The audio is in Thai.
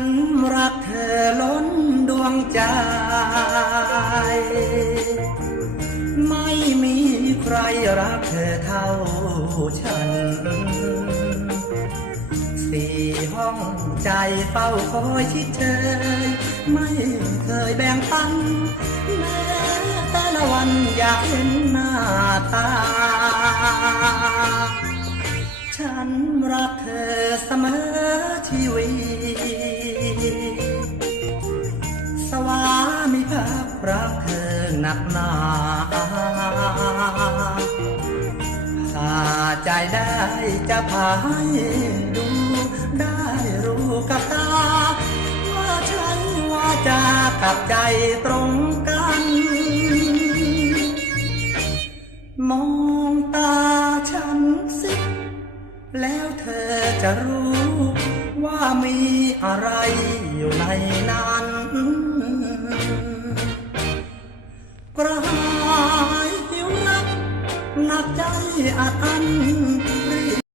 นรักเธอล้นดวงใจ ไม่มีใครรักเธอเท่าฉัน สี่ห้องใจเฝ้าคอยชิดเชยไม่เคยแบ่งปันแม้แต่ละวันอยากเห็นหน้าตา ฉันรักเธอเสมอชีวิต รักเธอหนักหนาถ้าใจได้จะพาให้ดูได้รู้กับตา ว่าฉันว่าจากับใจตรงกัน มองตาฉันสิ แล้วเธอจะรู้ว่ามีอะไรอยู่ อาจ